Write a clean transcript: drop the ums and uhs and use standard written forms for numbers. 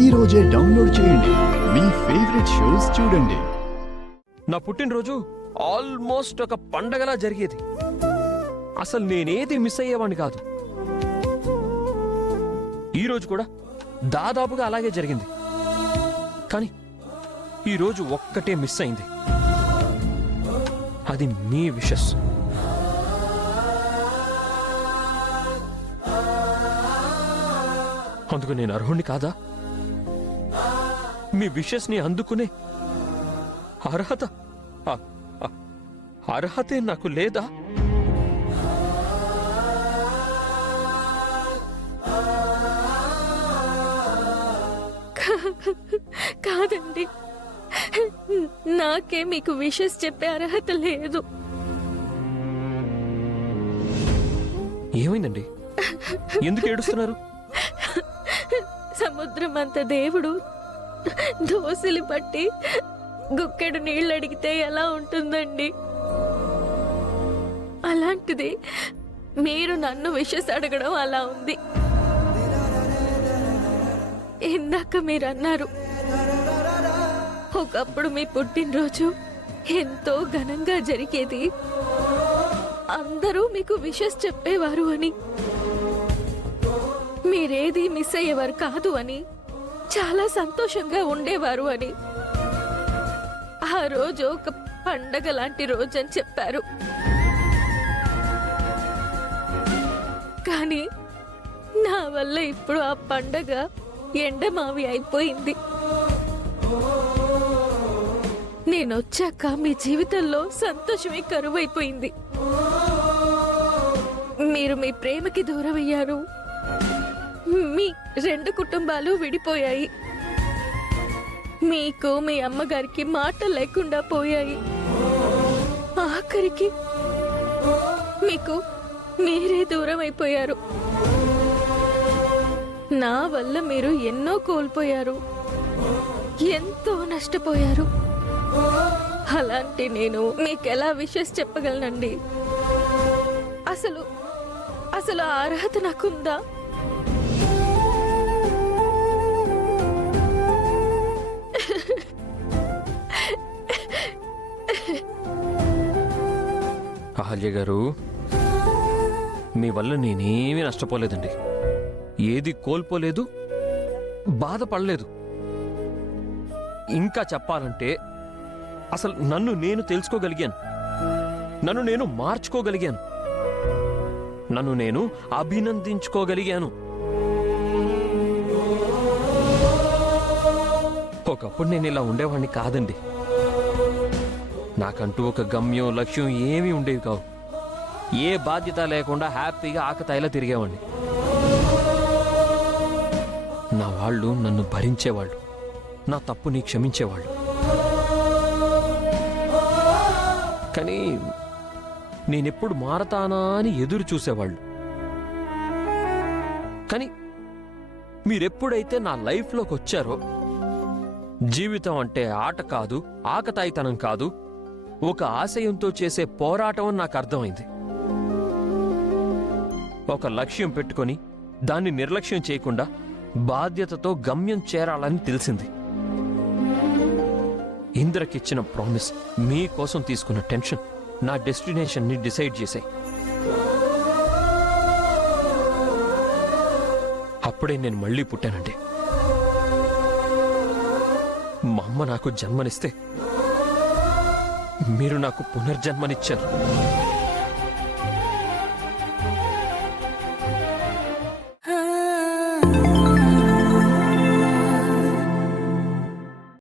ఈ రోజే డౌన్లోడ్ చేయండి. మీ ఫేవరెట్ షోస్ చూడండి. నా పుట్టినరోజు ఆల్మోస్ట్ ఒక పండగలా జరిగేది. అసలు నేనేది మిస్ అయ్యేవాడిని కాదు. ఈరోజు కూడా దాదాపుగా అలాగే జరిగింది. కానీ ఈరోజు ఒక్కటే మిస్ అయింది. అది మీ విషెస్. అందుకు నేను అర్హుణ్ణి కాదా? మీ విషెస్ ని అందుకునే అర్హతే నాకు లేదా? కాదండి, నాకే మీకు విషెస్ చెప్పే అర్హత లేదు. ఏమైందండి? ఎందుకు ఏడుస్తున్నారు? సముద్రం అంత దేవుడు దోసిలి పట్టి గుక్కెడు నీళ్ళు అడిగితే ఎలా ఉంటుందండి? అలాంటిది మీరు నన్ను విషెస్ అడగడం అలా ఉంది. ఇందాక మీరు అన్నారు, ఒకప్పుడు మీ పుట్టినరోజు ఎంతో ఘనంగా జరిగేది, అందరూ మీకు విషెస్ చెప్పేవారు అని, మీరేది మిస్ అయ్యేవారు కాదు అని, చాలా సంతోషంగా ఉండేవారు అని. ఆ రోజు ఒక పండగ లాంటి రోజు అని చెప్పారు. కానీ నా వల్ల ఇప్పుడు ఆ పండగ ఎండమావి అయిపోయింది. నేనొచ్చాక మీ జీవితంలో సంతోషమే కరువైపోయింది. మీరు మీ ప్రేమకి దూరమయ్యారు. మీ 2 కుటుంబాలు విడిపోయాయి. మీకు మీ అమ్మగారికి మాట లేకుండా పోయాయి. ఆఖరికి మీకు మీరే దూరం అయిపోయారు. నా వల్ల మీరు ఎన్నో కోల్పోయారు, ఎంతో నష్టపోయారు. అలాంటి నేను మీకెలా విషెస్ చెప్పగలనండి? అసలు అసలు ఆ అర్హత నాకుందా? అహల్య గారు, మీ వల్ల నేనేమీ నష్టపోలేదండి. ఏది కోల్పోలేదు, బాధపడలేదు. ఇంకా చెప్పాలంటే అసలు నన్ను నేను తెలుసుకోగలిగాను, నన్ను నేను మార్చుకోగలిగాను, నన్ను నేను అభినందించుకోగలిగాను. ఒకప్పుడు నేను ఇలా ఉండేవాడిని కాదండి. నాకంటూ ఒక గమ్యం, లక్ష్యం ఏమీ ఉండేవి కావు. ఏ బాధ్యత లేకుండా హ్యాపీగా ఆకతాయిలా తిరిగేవాడిని. నా వాళ్ళు నన్ను భరించేవాళ్ళు, నా తప్పుని క్షమించేవాళ్ళు. కానీ నేనెప్పుడు మారతానా అని ఎదురు చూసేవాళ్ళు. కానీ మీరెప్పుడైతే నా లైఫ్లోకి వచ్చారో, జీవితం అంటే ఆట కాదు, ఆకతాయితనం కాదు, ఒక ఆశయంతో చేసే పోరాటం అని నాకు అర్థమైంది. ఒక లక్ష్యం పెట్టుకొని దాన్ని నిర్లక్ష్యం చేయకుండా బాధ్యతతో గమ్యం చేరాలని తెలిసింది. ఇంద్రకిచ్చిన ప్రామిస్, మీకోసం తీసుకున్న టెన్షన్ నా డెస్టినేషన్ని డిసైడ్ చేశాయి. అప్పుడే నేను మళ్ళీ పుట్టానండి. మా అమ్మ నాకు జన్మనిస్తే మీరు నాకు పునర్జన్మనిచ్చారు.